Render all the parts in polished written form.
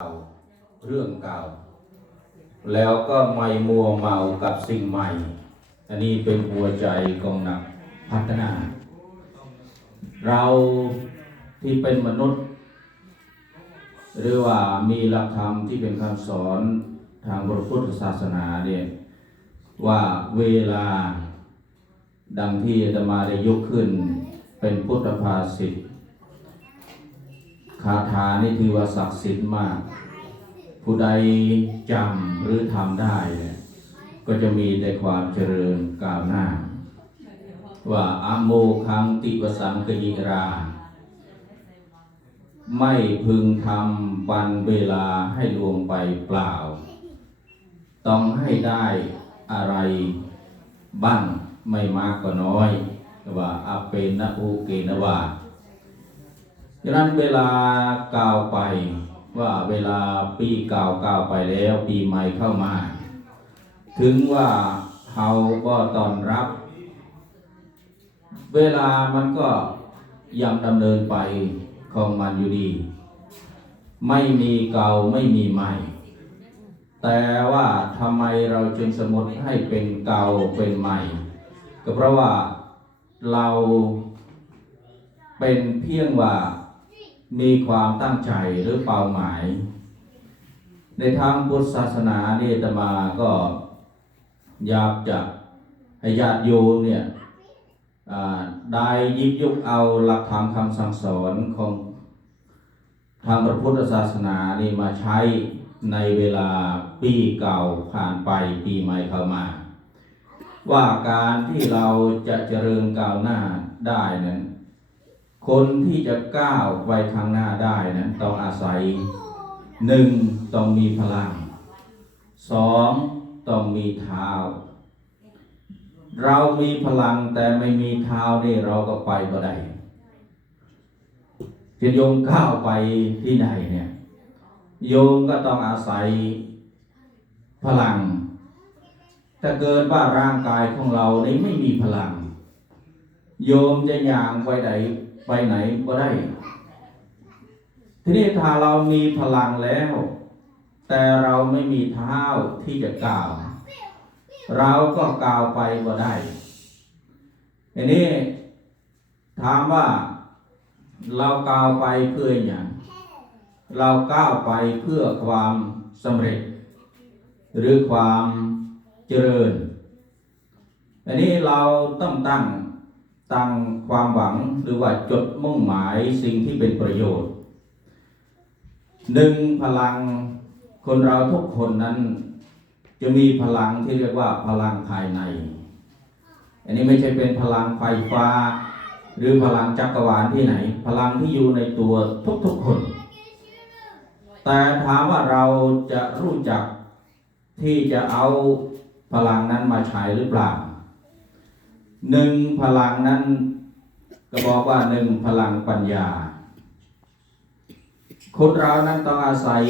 เก่าเรื่องเก่าแล้วก็ไม่มัวเมากับสิ่งใหม่อันนี้เป็นหัวใจของนักพัฒนา เราที่เป็นมนุษย์หรือว่ามีหลักธรรมที่เป็นคำสอนทางพระพุทธศาสนาเนี่ยว่าเวลาดังที่อาตมาได้ยกขึ้นเป็นพุทธภาษิตคาถานี่ถือว่าศักดิ์สิทธิ์มากผู้ใดจำหรือทำได้ก็จะมีแต่ความเจริญก้าวหน้าว่าอะโมคังติวสังกยิราไม่พึงทำวันเวลาให้ล่วงไปเปล่าต้องให้ได้อะไรบ้างไม่มากก็น้อยว่าอเปนะอุเกนะว่าฉะนั้นเวลาก้าวไปว่าเวลาปีเก่าก้าวไปแล้วปีใหม่เข้ามาถึงว่าเขาก็ต้อนรับเวลามันก็ยังดำเนินไปของมันอยู่ดีไม่มีเก่าไม่มีใหม่แต่ว่าทำไมเราจึงสมมติให้เป็นเก่าเป็นใหม่ก็เพราะว่าเราเป็นเพียงว่ามีความตั้งใจหรือเป้าหมายในทางพุทธศาสนาเนี่ยอาตมาก็อยากจะให้ญาติโยมเนี่ยได้หยิบยกเอาหลักธรรมคำสั่งสอนของทางพระพุทธศาสนานี่มาใช้ในเวลาปีเก่าผ่านไปปีใหม่เข้ามาว่าการที่เราจะเจริญก้าวหน้าได้นั้นคนที่จะก้าวไปข้างหน้าได้นั้นต้องอาศัย1ต้องมีพลัง2ต้องมีเท้าเรามีพลังแต่ไม่มีเท้านี่เราก็ไปบ่ได้จะโยมก้าวไปที่ไหนเนี่ยโยมก็ต้องอาศัยพลังถ้าเกิดว่าร่างกายของเรานี่ไม่มีพลังโยมจะย่างไปไหนก็ได้ทีนี้ถ้าเรามีพลังแล้วแต่เราไม่มีเท้าที่จะก้าวเราก็ก้าวไปก็ได้ทีนี้ถามว่าเราก้าวไปเพื่ออย่างเราก้าวไปเพื่อความสำเร็จหรือความเจริญอันนี้เราต้องตั้งความหวังหรือว่าจุดมุ่งหมายสิ่งที่เป็นประโยชน์พลังคนเราทุกคนนั้นจะมีพลังที่เรียกว่าพลังภายในอันนี้ไม่ใช่เป็นพลังไฟฟ้าหรือพลังจักรวาลที่ไหนพลังที่อยู่ในตัวทุกๆคนแต่ถามว่าเราจะรู้จักที่จะเอาพลังนั้นมาใช้หรือเปล่าพลังนั้นก็บอกว่าพลังปัญญาคนเรานั้นต้องอาศัย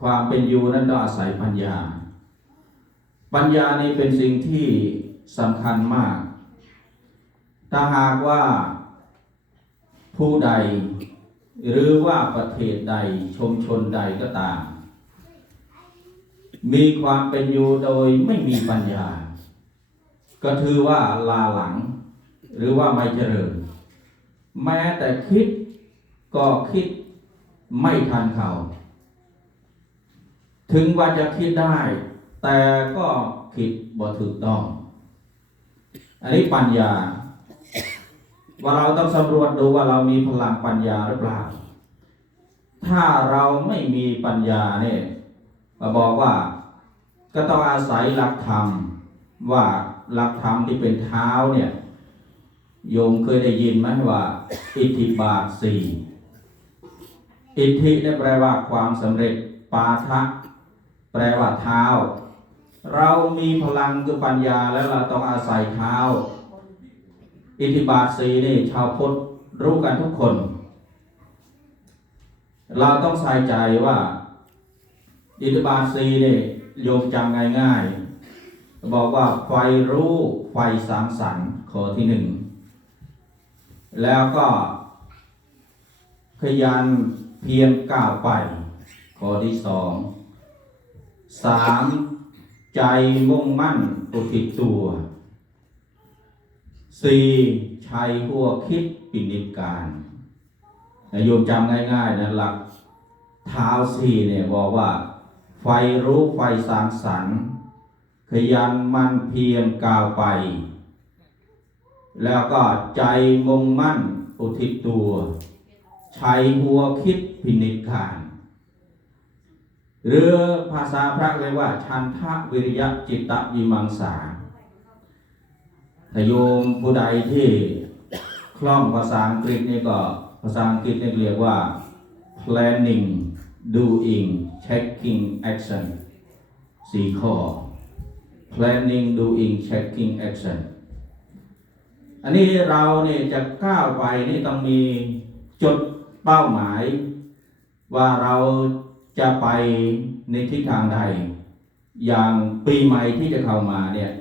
ความเป็นอยู่นั้นต้องอาศัยปัญญานี้เป็นสิ่งที่สำคัญมากถ้าหากว่าผู้ใดหรือว่าประเทศใดชุมชนใดก็ตามมีความเป็นอยู่โดยไม่มีปัญญาก็ถือว่าลาหลังหรือว่าไม่เจริญแม้แต่คิดก็คิดไม่ทันเขาถึงว่าจะคิดได้แต่ก็คิดบ่ถูกต้องอันนี้ปัญญาว่าเราต้องสำรวจดูว่าเรามีพลังปัญญาหรือเปล่าถ้าเราไม่มีปัญญาเนี่ยบอกว่าก็ต้องอาศัยหลักธรรมว่าหลักธรรมที่เป็นเท้าเนี่ยโยมเคยได้ยินไหมว่าอิทธิบาท4อิทธิเนี่ยแปลว่าความสำเร็จปาทะแปลว่าเท้าเรามีพลังคือปัญญาแล้วเราต้องอาศัยเท้าอิทธิบาท4นี่ชาวพุทธรู้กันทุกคนเราต้องใส่ใจว่าอิทธิบาท4นี่โยมจำง่ายๆบอกว่าไฟรู้ไฟสังสรรค์ข้อที่1แล้วก็ขยันเพียรก้าวไป ข้อที่3ใจมุ่งมั่นอุทิศตัว4ชัยหัวคิดปินิจการโยมจำง่ายๆนะหลักเท้า4เนี่ยบอกว่าไฟรู้ไฟสร้างสรรค์ขยันมันเพียรก้าวไปแล้วก็ใจมุ่งมั่นอุทิศตัวชัยหัวคิดพินิจการหรือภาษาพระเรียกว่าฉันทะวิริยะจิตตวิมังสาถ้าโยมผู้ใดที่คล่องภาษาอังกฤษนี่ก็ภาษาอังกฤษนี่เรียกว่า planning doing checking action 4 ข้อ planning doing checking action อันนี้เราเนี่ยจะก้าวไปนี่ต้องมีจุดเป้าหมายว่าเราจะไปในทิศทางใดอย่างปีใหม่ที่จะเข้ามาเนี่ย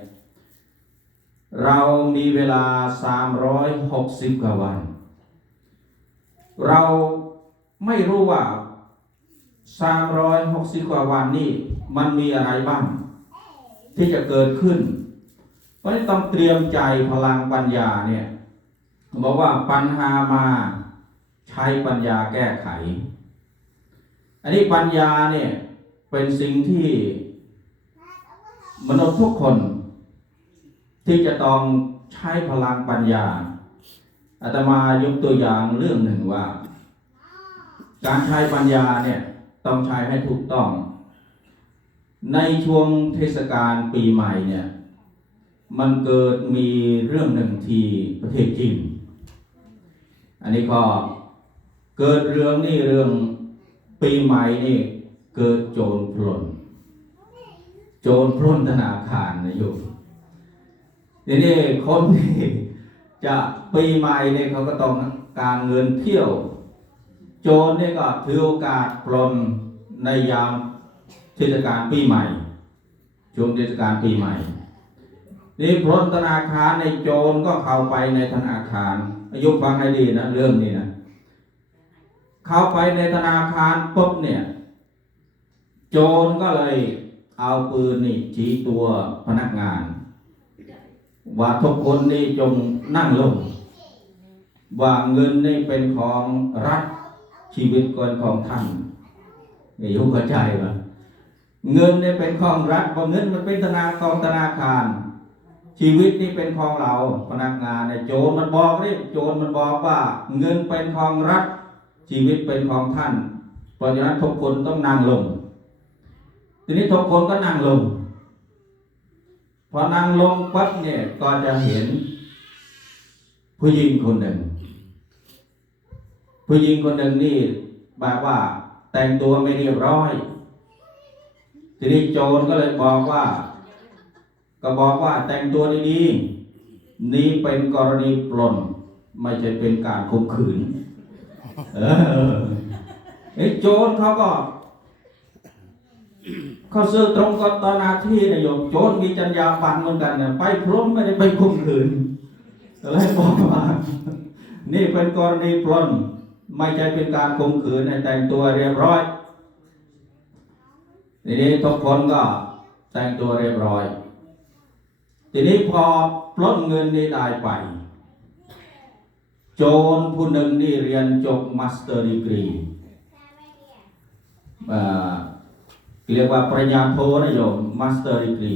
เรามีเวลา360กว่าวันเราไม่รู้ว่า360กว่าวันนี้มันมีอะไรบ้างที่จะเกิดขึ้นเพราะฉะนั้นต้องเตรียมใจพลังปัญญาเนี่ยบอกว่าปัญหามาใช้ปัญญาแก้ไขอันนี้ปัญญาเนี่ยเป็นสิ่งที่มนุษย์ทุกคนที่จะต้องใช้พลังปัญญาอาตมายกตัวอย่างเรื่องหนึ่งว่าการใช้ปัญญาเนี่ยต้องใช้ให้ถูกต้องในช่วงเทศกาลปีใหม่เนี่ยมันเกิดมีเรื่องหนึ่งที่ประเทศจีนอันนี้ก็เกิดเรื่องปีใหม่นี่เกิดโจรปล้นธนาคารนะโยมทีนี้คนที่จะปีใหม่เนี่ยเขาก็ต้องการเงินเที่ยวโจรเนี่ยก็ถือโอกาสปล้นในยามเทศกาลปีใหม่ช่วงเทศกาลปีใหม่นี่ปล้นธนาคารในโจรก็เข้าไปในธนาคารยกฟังให้ดีนะเรื่องนี้นะเข้าไปในธนาคารปุ๊บเนี่ยโจรก็เลยเอาปืนนี่ชี้ตัวพนักงานว่าทุกคนนี่จงนั่งลงว่าเงินนี่เป็นของรัฐชีวิตก่อนของท่านอย่ายุ่งเข้าใจว่าเงินนี่เป็นของรัฐเพราะเงินมันเป็นธนาคารชีวิตนี่เป็นของเราพนักงานเนี่ยโจรมันบอกว่าเงินเป็นของรัฐชีวิตเป็นของท่านเพราะฉะนั้นทุกคนต้องนั่งลงทีนี้ทุกคนก็นั่งลงพอนั่งลงปั๊บเนี่ยก็จะเห็นผู้หญิงคนหนึ่งนี่แบบว่าแต่งตัวไม่เรียบร้อยทีนี้โจรก็เลยบอกว่าแต่งตัวดีๆนี่เป็นกรณีปล้นไม่ใช่เป็นการข่มขืนโจรเขาซื้อตรงกับตอนหน้าที่นะโยมโจรมีจรรยาบรรณเหมือนกันเนี่ยไปปล้นไม่ได้ไปข่มขืนเลยบอกว่านี่เป็นกรณีปล้นไม่ใช่เป็นการข่มขืนแต่งตัวเรียบร้อยทีนี้ทุกคนก็แต่งตัวเรียบร้อยทีนี้พอปล้นเงินนี่ได้ไปโจรผู้หนึ่งนี่เรียนจบมาสเตอร์ดีกรีเรียกว่าปริญญาโทนะโยมมาสเตอร์ดีกรี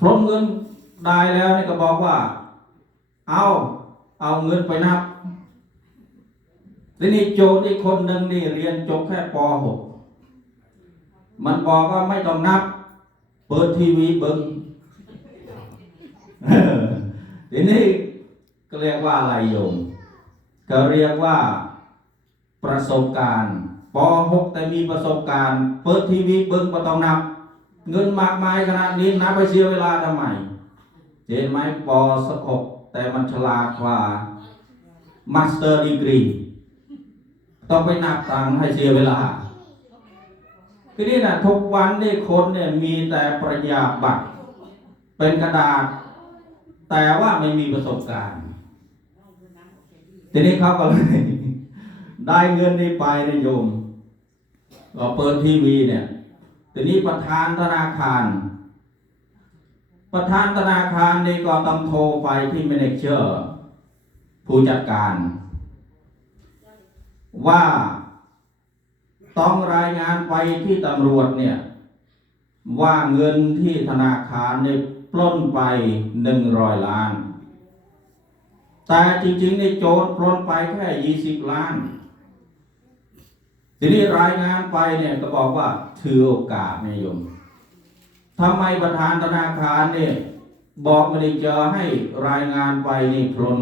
ปล้นเงินได้แล้วนี่ก็บอกว่าเอาเงินไปนับทีนี้โจรอีกคนหนึ่งนี่เรียนจบแค่ป .6 มันบอกว่าไม่ต้องนับเปิดทีวีเบิ่งทีนี้ก็เรียกว่าอะไรโยมก็เรียกว่าประสบการณ์ป .6 แต่มีประสบการณ์เปิดทีวีเบิ่งบ่ต้องนับเงินมากมายขนาดนี้นับไปเสียเวลาทำไมเห็นไหมป .6 แต่มันฉลาดกว่ามาสเตอร์ดีกรีต้องไปนับตังค์ให้เสียเวลาคือนี่นะทุกวันนี่คนเนี่ยมีแต่ปริญญาบัตรเป็นกระดาษแต่ว่าไม่มีประสบการณ์ทีนี้เขาก็เลยได้เงินนี้ไปนะโยม เราเปิดทีวีเนี่ยทีนี้ประธานธนาคารนี่ก็ต้องโทรไปที่แมเนเจอร์ผู้จัดการว่าต้องรายงานไปที่ตำรวจเนี่ยว่าเงินที่ธนาคารเนี่ยปล้นไป100 ล้านแต่จริงๆในโจรปล้นไปแค่20 ล้านทีนี้รายงานไปเนี่ยก็บอกว่าถือโอกาสนายโยมทำไมประธานธนาคารเนี่ยบอกไม่ได้จะให้รายงานไปนี่ปล้น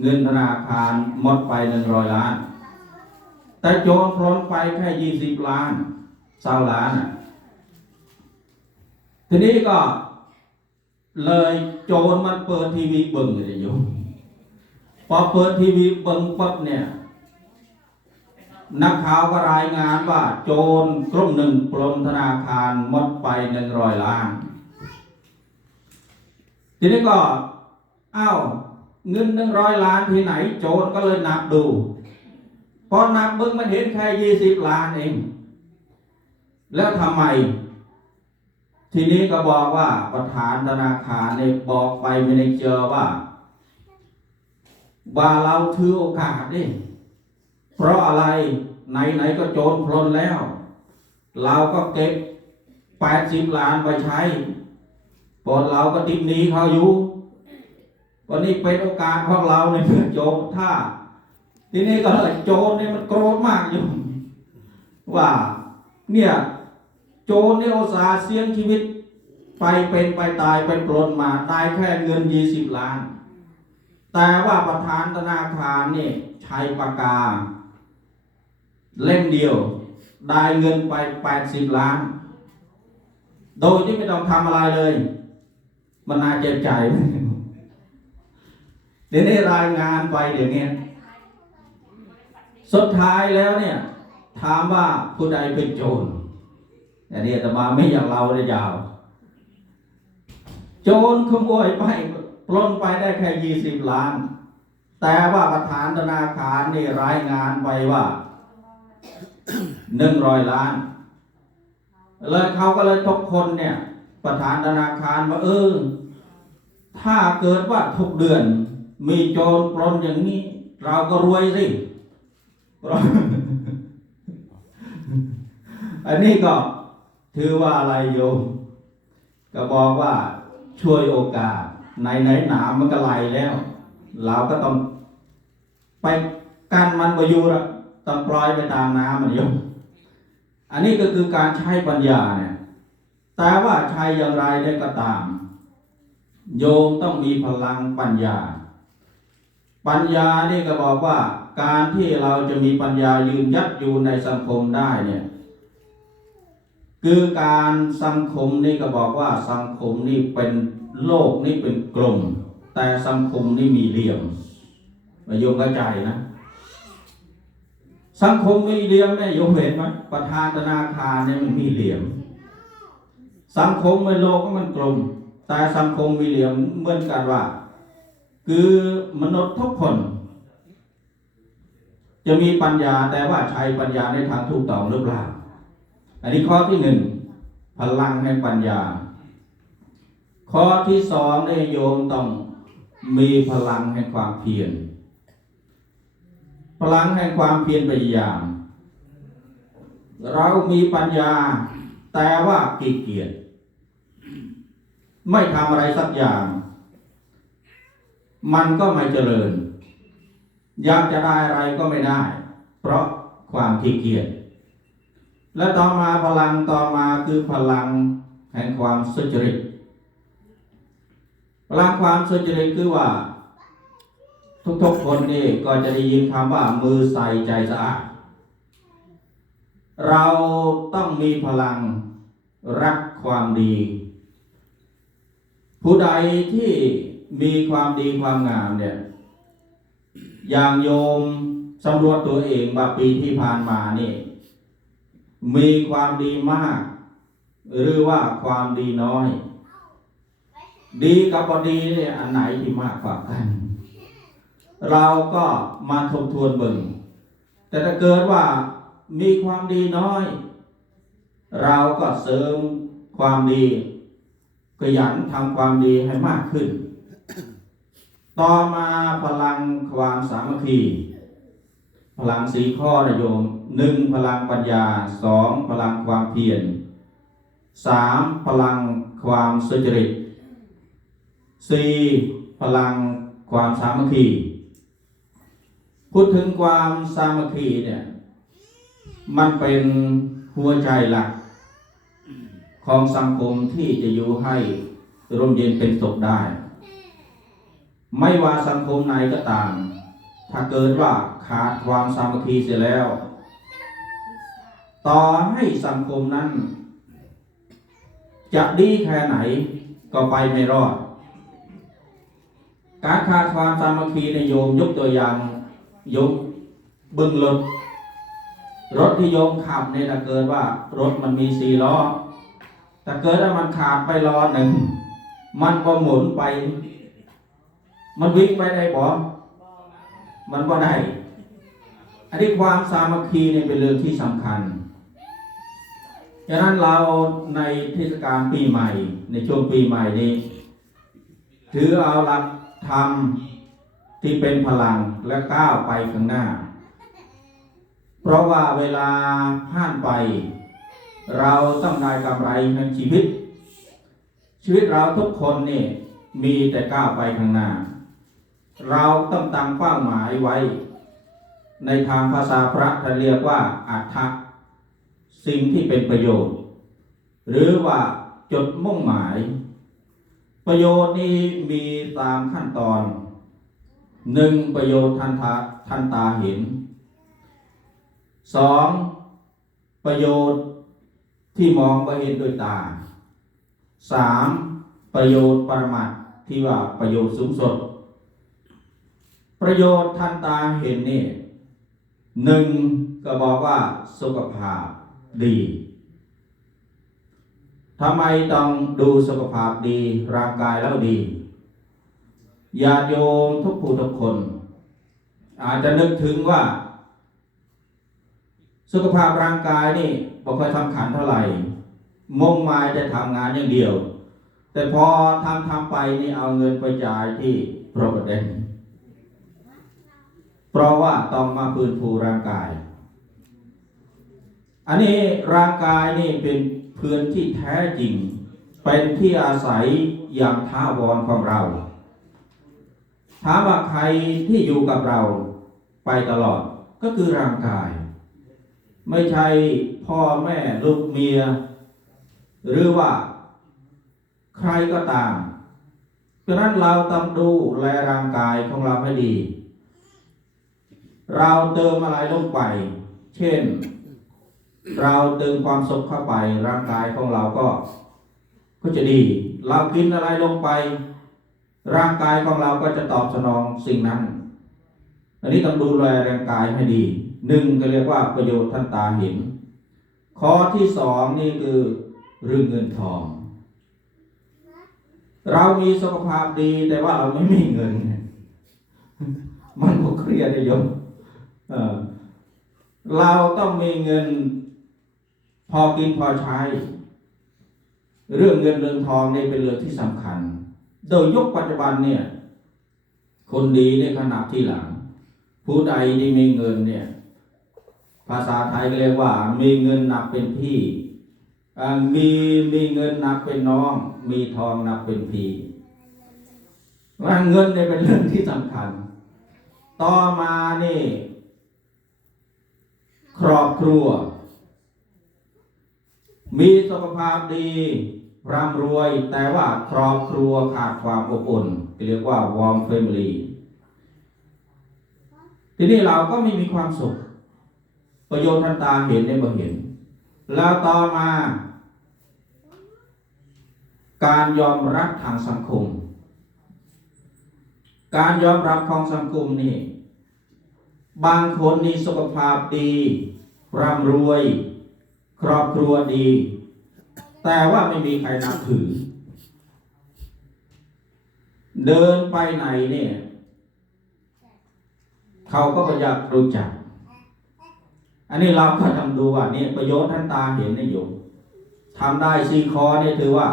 เงินธนาคารหมดไป100 ล้านแต่โจรปล้นไปแค่20 ล้าน20 ล้านทีนี้ก็เลยโจรมันเปิดทีวีเบิ่งเลยโยมพอเปิดทีวีเบิ่งปั๊บเนี่ยนักข่าวก็รายงานว่าโจรกลุ่มหนึ่งปล้นธนาคารหมดไป100 ล้านทีนี้ก็เงิน100 ล้านที่ไหนโจรก็เลยนับดูพอนับเบิ่งมันเห็นแค่20 ล้านเองแล้วทำไมทีนี้ก็บอกว่าประธานธนาคารเนี่ยบอกไปเมเนเจอร์ว่าเราถือโอกาสนี่เพราะอะไรไหนก็โจรปล้นแล้วเราก็เก็บ80 ล้านไปใช้พอเราก็ติดหนี้เขาอยู่วันนี้เป็นโอกาสของเราในเพื่อโจรถ้าทีนี้ก็เลยโจรเนี่ยมันโกรธมากอยู่ว่าเนี่ยโจรเนี่ยอุตส่าห์เสี่ยงชีวิตไปเป็นไปตายไปปล้นมาตายแค่เงิน20 ล้านแต่ว่าประธานธนาคารนี่ใช้ปากกาเล่มเดียวได้เงินไป80 ล้านโดยที่ไม่ต้องทำอะไรเลยมันน่าเจ็บใจเดี๋ยวนี้รายงานไปเดี๋ยวนี้สุดท้ายแล้วเนี่ยถามว่าผู้ใดเป็นโจรแต่เนี่ยแต่มาไม่อยากเราได้ยาวโจรขโมยไปปล้นไปได้แค่20 ล้านแต่ว่าประธานธนาคารนี่รายงานไปว่า100 ล้านเลยเขาก็เลยทุกคนเนี่ยประธานธนาคารว่าถ้าเกิดว่าทุกเดือนมีโจรปล้นอย่างนี้เราก็รวยสิอันนี้ก็ถือว่าอะไรโยมก็บอกว่าช่วยโอกาสไหนหนามันก็ไหลแล้วเราก็ต้องไปกันมันประยุทธ์ต้องปล่อยไปตามน้ำมันโยมอันนี้ก็คือการใช้ปัญญาเนี่ยแต่ว่าใช้อย่างไรเนี่ยก็ตามโยมต้องมีพลังปัญญานี่ก็บอกว่าการที่เราจะมีปัญญายืนยัดอยู่ในสังคมได้เนี่ยคือการสังคมนี่ก็บอกว่าสังคมนี่เป็นโลกนี่เป็นกลมแต่สังคมนี่มีเหลี่ยมโยมเข้าใจนะสังคมมีเหลี่ยมเนี่ยโยมเห็นไหมประธานธนาคารเนี่ยมันมีเหลี่ยมสังคมในโลกมันกลมแต่สังคมมีเหลี่ยมเหมือนกันว่าคือมนุษย์ทุกคนจะมีปัญญาแต่ว่าใช้ปัญญาในทางถูกต้องหรือเปล่าอันนี้ข้อที่1พลังแห่งปัญญาข้อที่2เนี่ยโยมต้องมีพลังแห่งความเพียรพลังแห่งความเพียรพยายามเรามีปัญญาแต่ว่าขี้เกียจไม่ทำอะไรสักอย่างมันก็ไม่เจริญอยากจะได้อะไรก็ไม่ได้เพราะความขี้เกียจและต่อมาพลังต่อมาคือพลังแห่งความสุจริตพลังความสุจริตคือว่าทุกคนนี่ก็จะได้ยินคำว่ามือใส่ใจสะอาดเราต้องมีพลังรักความดีผู้ใดที่มีความดีความงามเนี่ยอย่างโยมสำรวจตัวเองว่าปีที่ผ่านมานี่มีความดีมากหรือว่าความดีน้อยดีกับบ่ดีเนี่ยอันไหนที่มากกว่ากันเราก็มาทบทวนเบิ่งแต่ถ้าเกิดว่ามีความดีน้อย เราก็เสริมความดีขยันทำความดีให้มากขึ้นต่อมาพลังความสามัคคีพลังสี่ข้อนะโยม1พลังปัญญา2พลังความเพียร3พลังความสุจริต4พลังความสามัคคีพูดถึงความสามัคคีเนี่ยมันเป็นหัวใจหลักของสังคมที่จะอยู่ให้ร่มเย็นเป็นสุขได้ไม่ว่าสังคมไหนก็ตามถ้าเกิดว่าขาดความสามัคคีเสียแล้วต่อให้สังคมนั้นจะดีแค่ไหนก็ไปไม่รอดการขาดความสามัคคีในโยมยกตัวอย่างโยมบึงรถที่โยมขับเนี่ยถ้าเกิดว่ารถมันมี4 ล้อแต่เกิดว่ามันขาดไปล้อหนึ่งมันก็หมุนไปมันวิ่งไปได้บ่มันก็ได้อันนี้ความสามัคคีเนี่ยเป็นเรื่องที่สำคัญฉะนั้นเราในเทศกาลปีใหม่ในช่วงปีใหม่นี้ถือเอาหลักธรรมที่เป็นพลังและก้าวไปข้างหน้าเพราะว่าเวลาผ่านไปเราต้องได้กำไรในชีวิตเราทุกคนนี่มีแต่ก้าวไปข้างหน้าเราต้องตั้งเป้าหมายไว้ในทางภาษาพระท่านเรียกว่าอัตถะสิ่งที่เป็นประโยชน์หรือว่าจุดมุ่งหมายประโยชน์นี้มีตามขั้นตอน1ประโยชน์ทันตาเห็น2ประโยชน์ที่มองไม่เห็นด้วยตา3ประโยชน์ปรมัตถ์ที่ว่าประโยชน์สูงสุดประโยชน์ทันตาเห็นนี่1ก็บอกว่าสุขภาพดีทำไมต้องดูสุขภาพดีร่างกายแล้วดีญาติโยมทุกผู้ทุกคนอาจจะนึกถึงว่าสุขภาพร่างกายนี่บ่ค่อยสำคัญเท่าไหร่มุ่งหมายจะทำงานอย่างเดียวแต่พอทำไปนี่เอาเงินไปจ่ายที่ Provident เพราะว่าต้องมาฟื้นฟูร่างกายอันนี้ร่างกายนี่เป็นพื้นที่แท้จริงเป็นที่อาศัยอย่างถาวรของเราถามว่าใครที่อยู่กับเราไปตลอดก็คือร่างกายไม่ใช่พ่อแม่ลูกเมียหรือว่าใครก็ตามฉะนั้นเราต้องดูแลร่างกายของเราให้ดีเราเติมอะไรลงไปเช่นเราเติมความสุขเข้าไปร่างกายของเราก็จะดีเรากินอะไรลงไปร่างกายของเราก็จะตอบสนองสิ่งนั้นอันนี้ต้องดูแลร่างกายให้ดี1ก็เรียกว่าประโยชน์ทันตาเห็นข้อที่2นี่คือเรื่องเงินทองเรามีสุขภาพดีแต่ว่าเราไม่มีเงินมันก็เครียดได้ยมเราต้องมีเงินพอกินพอใช้เรื่องเงินเรื่องทองนี่เป็นเรื่องที่สำคัญโดยยุคปัจจุบันเนี่ยคนดีเนี่ยขนาดที่หลังผู้ใดที่มีเงินเนี่ยภาษาไทยก็เรียกว่ามีเงินนับเป็นพี่มีเงินนับเป็นน้องมีทองนับเป็นพี่ว่าเงินเนี่ยเป็นเรื่องที่สำคัญต่อมานี่ครอบครัวมีสุขภาพดีร่ำรวยแต่ว่าครอบครัวขาดความอบอุ่นเรียกว่า warm family ทีนี้เราก็ไม่มีความสุขประโยชน์ทันตาเห็นได้บ่เห็นแล้วต่อมาการยอมรับทางสังคมการยอมรับของสังคมนี่บางคนนี่สุขภาพดีร่ำรวยครอบครัวดีแต่ว่าไม่มีใครนับถือเดินไปไหนเนี่ยเขาก็อยากรู้จักอันนี้เราก็ทำดูว่านี่ประโยชน์ทันตาเห็นในโยม ทำได้4 ข้อนี่ถือว่า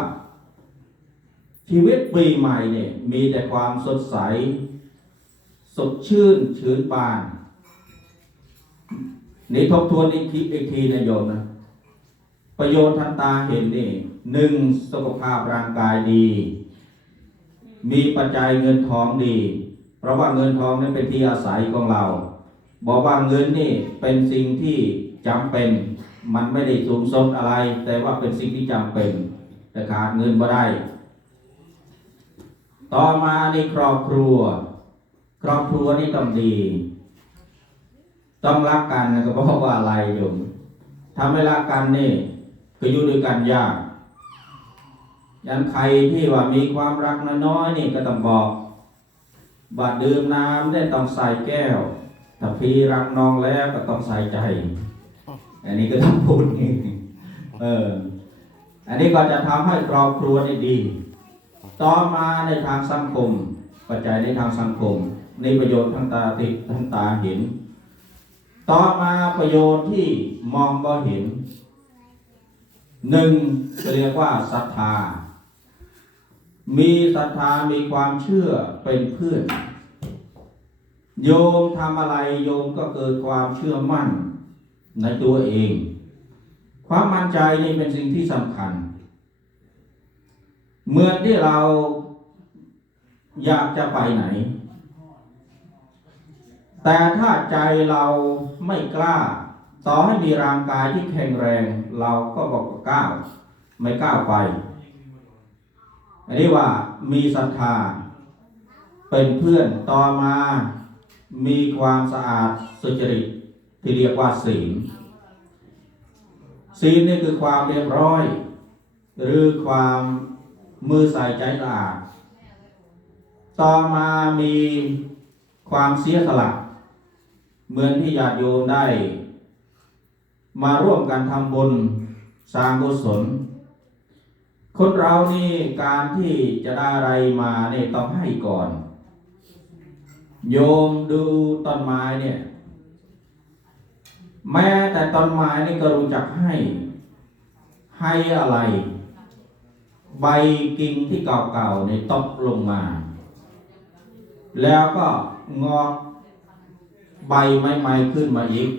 ชีวิตปีใหม่เนี่ยมีแต่ความสดใสสดชื่นชื้นบานนี่ทบทวนอีกทีนะโยมนะประโยชน์ทันตาเห็นนี่1สุขภาพร่างกายดีมีปัจจัยเงินทองดีเพราะว่าเงินทองนั้นเป็นที่อาศัยของเราบอกว่าเงินนี่เป็นสิ่งที่จำเป็นมันไม่ได้สูงสุดอะไรแต่ว่าเป็นสิ่งที่จำเป็นแต่ขาดเงินบ่ได้ต่อมาในครอบครัวนี่ต้องดีต้องรักกันก็เพราะว่าอะไรโยมถ้าไม่รักกันนี่ก็อยู่ด้วยกันยากยันใครที่ว่ามีความรักน้อยนี่ก็ต้องบอกบาดดื่มน้ำได้ต้องใส่แก้วถ้าพี่รักน้องแล้วก็ต้องใส่ใจอันนี้ก็ต้องพูดนี่อันนี้ก็จะทำให้ครอบครัวนี่ดีต่อมาในทางสังคมปัจจัยในทางสังคมในประโยชน์ทั้งตาเห็นต่อมาประโยชน์ที่มองบ่เห็น1จะเรียกว่าศรัทธามีศรัทธามีความเชื่อเป็นเพื่อนโยมทำอะไรโยมก็เกิดความเชื่อมั่นในตัวเองความมั่นใจนี่เป็นสิ่งที่สำคัญเมื่อที่เราอยากจะไปไหนแต่ถ้าใจเราไม่กล้าต่อให้มีร่างกายที่แข็งแรงเราก็บอกไม่ก้าวไปอันนี้ว่ามีศรัทธาเป็นเพื่อนต่อมามีความสะอาดสุจริตที่เรียกว่าศีลนี่คือความเรียบร้อยหรือความมือใส่ใจสะอาดต่อมามีความเสียสละเหมือนที่ญาติโยมได้มาร่วมกันทำบุญสร้างกุศลคนเรานี่การที่จะได้อะไรมาเนี่ยต้องให้ก่อนโยมดูต้นไม้เนี่ยแม้แต่ต้นไม้นี่ก็รู้จักให้อะไรใบกิ่งที่เก่าๆในตกลงมาแล้วก็งอกใบใหม่ๆขึ้นมาอีก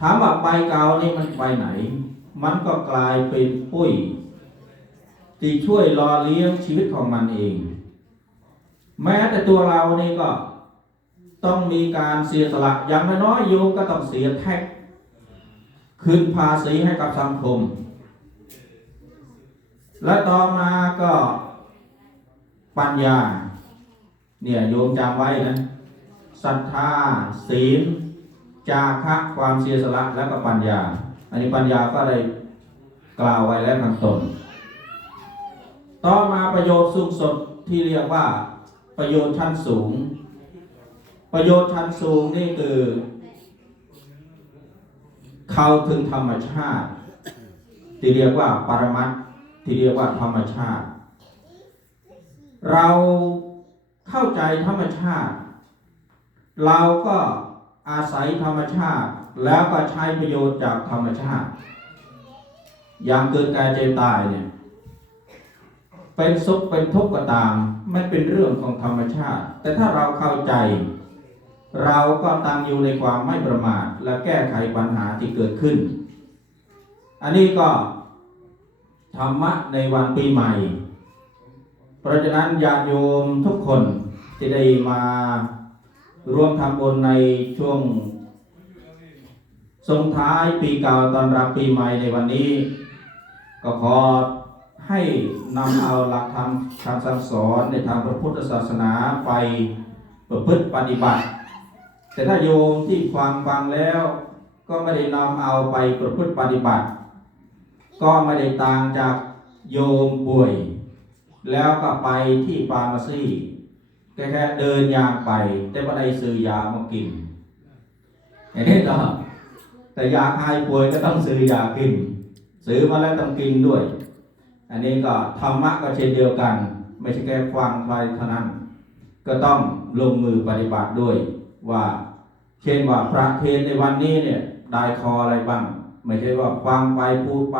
ถามว่าใบเก่านี่มันไปไหนมันก็กลายเป็นปุ้ยที่ช่วยหล่อเลี้ยงชีวิตของมันเองแม้แต่ตัวเรานี่ก็ต้องมีการเสียสละอย่างน้อยๆโยมก็ต้องเสียแท็กคืนภาษีให้กับสังคมและต่อมาก็ปัญญาเนี่ยโยมจำไว้นะศรัทธาศีลจาคะความเสียสละแล้วก็ปัญญาอันนี้ปัญญาก็ได้กล่าวไว้แล้วข้างต้นต่อมาประโยชน์สูงสุดที่เรียกว่าประโยชน์ชั้นสูงประโยชน์ชั้นสูงนี่คือเข้าถึงธรรมชาติที่เรียกว่าปรมัตถ์ที่เรียกว่าธรรมชาติเราเข้าใจธรรมชาติเราก็อาศัยธรรมชาติแล้วก็ใช้ประโยชน์จากธรรมชาติอย่างเกิดการเจ็บตายเนี่ยเป็นสุขเป็นทุกข์ก็ตามไม่เป็นเรื่องของธรรมชาติแต่ถ้าเราเข้าใจเราก็ตั้งอยู่ในความไม่ประมาทและแก้ไขปัญหาที่เกิดขึ้นอันนี้ก็ธรรมะในวันปีใหม่เพราะฉะนั้นญาติโยมทุกคนที่ได้มาร่วมทำบุญในช่วงส่งท้ายปีเก่าต้อนรับปีใหม่ในวันนี้ก็ขอให้นำเอาหลักธรรมคำสั่งสอนในทางพระพุทธศาสนาไปประพฤติปฏิบัติแต่ถ้าโยมที่ฟังแล้วก็ไม่ได้นำเอาไปประพฤติปฏิบัติก็ไม่ได้ต่างจากโยมป่วยแล้วก็ไปที่ฟาร์มาซีแค่เดินยางไปแต่ไม่ได้ซื้อยามากินอย่างนี้ก็แต่ยาคลายป่วยก็ต้องซื้อยากินซื้อมาแล้วต้องกินด้วยอันนี้ก็ธรรมะก็เช่นเดียวกันไม่ใช่แค่ฟังใครเท่านั้นก็ต้องลงมือปฏิบัติด้วยว่าเช่นว่าพระเทศในวันนี้เนี่ยได้คออะไรบ้าง ไม่ใช่ว่าฟังไปพูดไป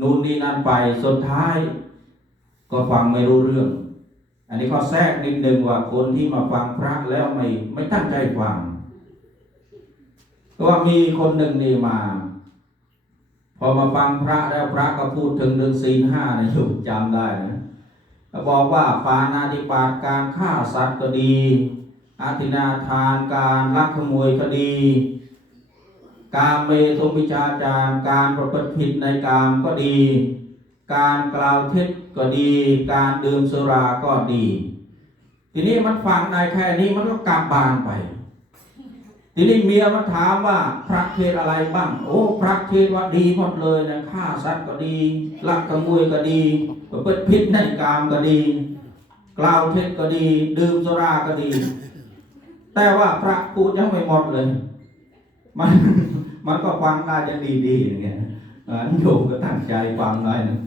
นู่นนี่นั่นไปสุดท้ายก็ฟังไม่รู้เรื่อง อันนี้เขาแทรกนิดนึงว่าคนที่มาฟังพระแล้วไม่ตั้งใจฟังก็ว่ามีคนหนึ่งนี่มา พอมาฟังพระแล้วพระก็พูดถึงเรื่องศีลห้านะโยมจำได้นะก็บอกว่าปาณาติบาตการฆ่าสัตว์ก็ดีอาทินาทานการลักขโมยก็ดีการเมตุมิจฉาจารการประพฤติผิดในกามก็ดีการกล่าวเท็จก็ดีการดื่มสุราก็ดีทีนี้มันฟังได้แค่นี้มันก็กลับบ้านไปทีนี้เมียมันถามว่าพระเทศอะไรบ้างโอ้พระเทศว่าดีหมดเลยนะฆ่าสัตว์ก็ดีลักขโมยก็ดีประพฤติผิดในกามก็ดีกล่าวเท็จก็ดีดื่มสุราก็ดีแต่ว่าพระพูดยังไม่หมดเลยมันก็ฟังได้จะดีๆอย่างเงี้ยโยมก็ตั้งใจฟังหน่อยนะ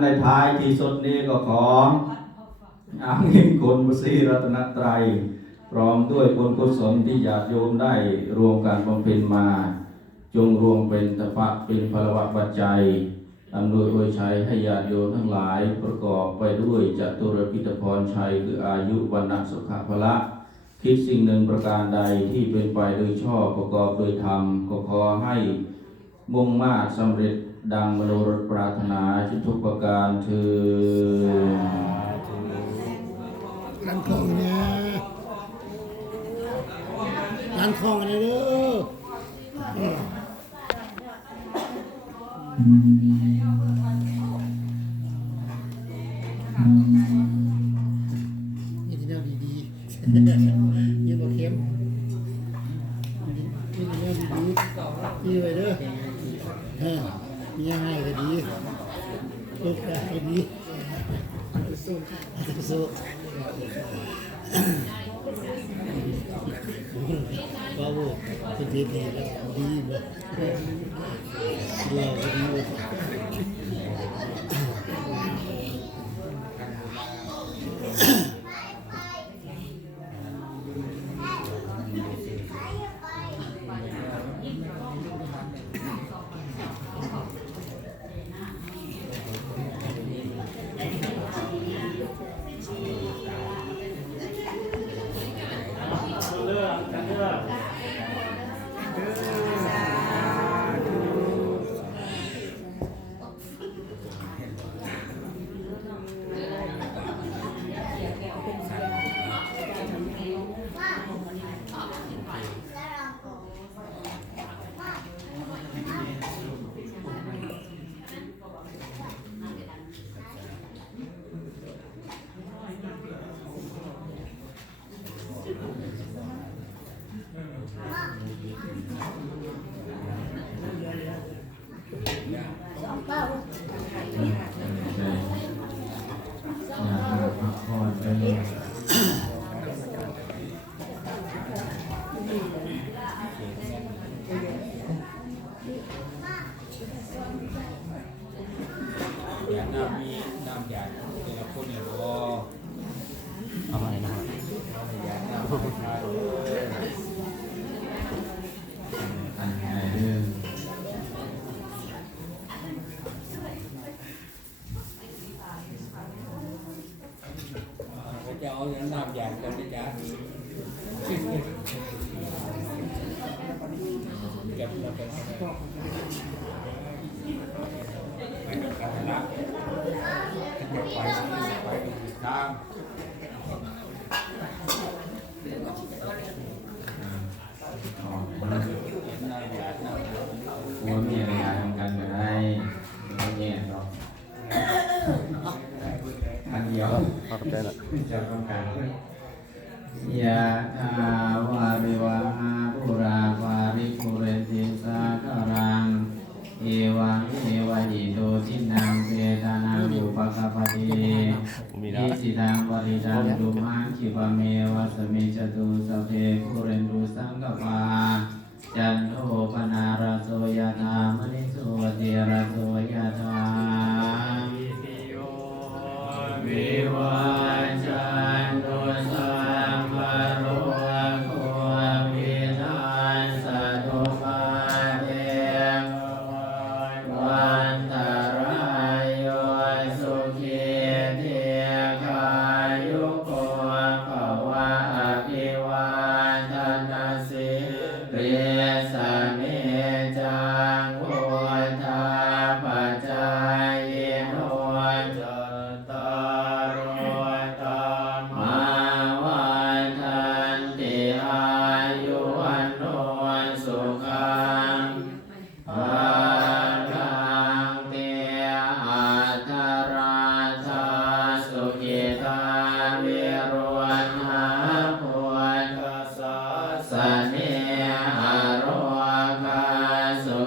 ในท้ายที่สุดนี้ก็ขออ้างอิงคุณพระศรีรัตนตรัยพร้อมด้วยบุญกุศลที่ญาติโยมได้รวมกันบำเพ็ญมาจงรวมเป็นตปะเป็นพลวัตปัจจัยอำนวยอวยชัยให้ญาติโยมทั้งหลายประกอบไปด้วยจตุรพิธพรชัยคืออายุวรรณสุขภละคิดสิ่งหนึ่งประการใดที่เป็นไปโดยชอบประกอบโดยธรรมก็ขอให้มุ่งมา่สำเร็จดังมโนรถปรารถนาทุกประการเถิดร้านทองเนี่ยร้านทองอะไรเด้อนี่ที่แนวดีๆยินบ่เข้มนี่ที่แนวดีๆดีไปเด้อมียังไงก็ดีโอเคก็ดีสู้บ้าบ่เป็นเด็กดีแล้วดีบ่เราก็ดีบ่จะเอาน้ำยางกันนะจ๊ะเก็บแล้วกันไปกันละไปตามหัวเมียงานกันก็ได้หัวเมียเนาะอันเดียวจะต้องการยะถาวาริวหาปุราปาริปุเรนติสาคารังเอวังเอวะหิโตทินังเปตานังอุปกปปติอิสิตังปฏิตังตุมังคิปะเมวะสมิจตุสัพเพปุเรนตุสังกปาจันโทปนาราโสยถามณิโสติราโสยถาวิวัจจันตุสัมปะโรโควิทัสสะตุปาเท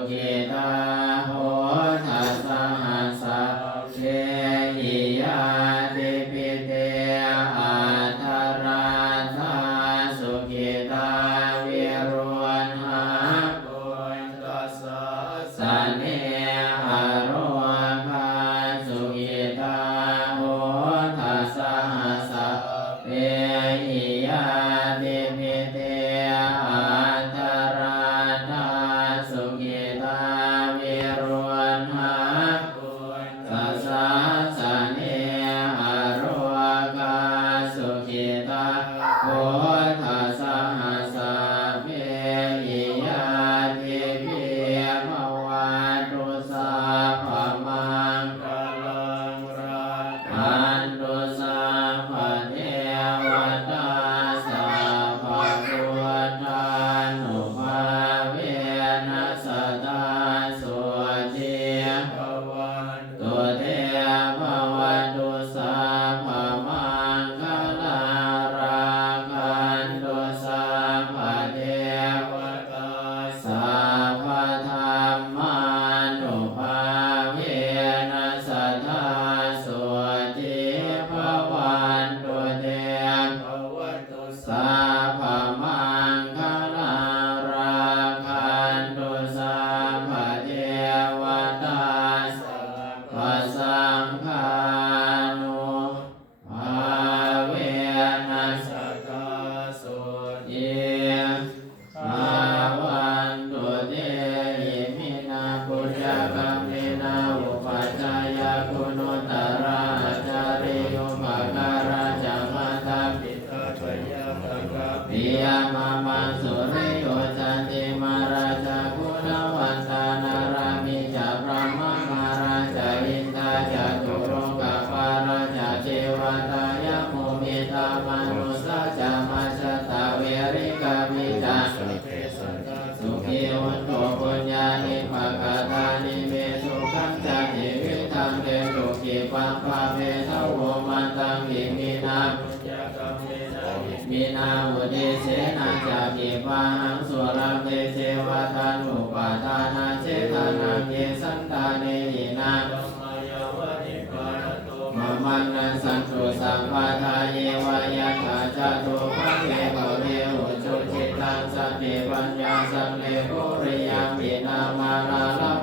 ขิตาโหทัสสหัสสะเทหิยาติปิเตอัทธราธาสุขิตาวิรุณหาปุญตัสสะสเนหะโรคาสุขิตาโหทัสสหัสสะเทหิยาติปิเตอัทธราธาสุขิตาวิรุณหาปุญตัสสะสเนหะโรคาสุขิตาโหทัสสหัสสะเทหิยาติปิภวันตุสัพพมังคลังรักขันตุสัพพเทวตาสัพพพุทธานุภาเวนัสสตาสุจิภวันตุเตภวันตุสัพพมังคลังรักขันตุสัพพเทวตาสัพพธรรมานุภาเวนัสสตาสุจิภวันตุเตภวันตุสัพพมังคลังรักขันตุสัพพเทวตาสัพพสังฆานุภาเวนัสสตาสุจิภวันตุเตหิมินาปุญญกัมมินาอุปัชฌายคุณุตตระจาริโยภการะจัมมาตาปิตาปยาตกะปิยมามังสุริโยจันติมาราชาคุณวันตานารามิจาพระมมาราชาอินทาจตุรงกปาราชาเทวตายามุมิตามนุสาจามาชตาเวริกามิจาสุขีวันโตปุญญานิภกตานิเมสุขังจันติวิธังเตสุขีปัปปะเมทะโวมันตังหิมินามินาวุติเสนาจากิปะหังสุรังเตเจวทานุปาทานาเจตานังเยสันตาเนหินามะมันนันสันตุสัมปะทาเยวายะถาจตุภะเวภะเวหุจุจิตังสัพเพปัญญาสัมเลโกริยังปินามาลาลภ